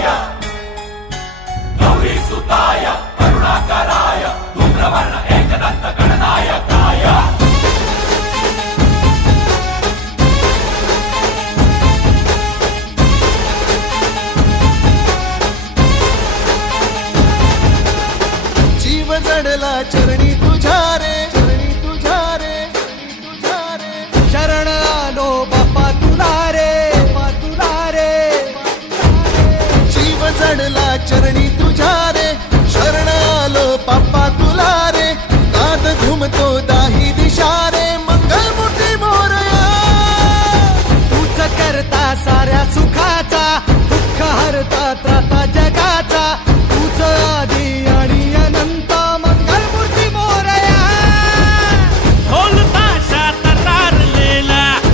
सुताय गौरी सुताय करुणाकराय धूम्रवर्ण एकदंत गणनायकाय जीव जडला चरणी तुझ्या रे, चरणी तुझ्या रे, तुझ्या रे. शरण आलो बाप्पा तुला रे, बाप्पा तुला रे. जीव जडला चरणी तुझ्या रे, शरण आलो बाप्पा तुला रे. नाद घुमतो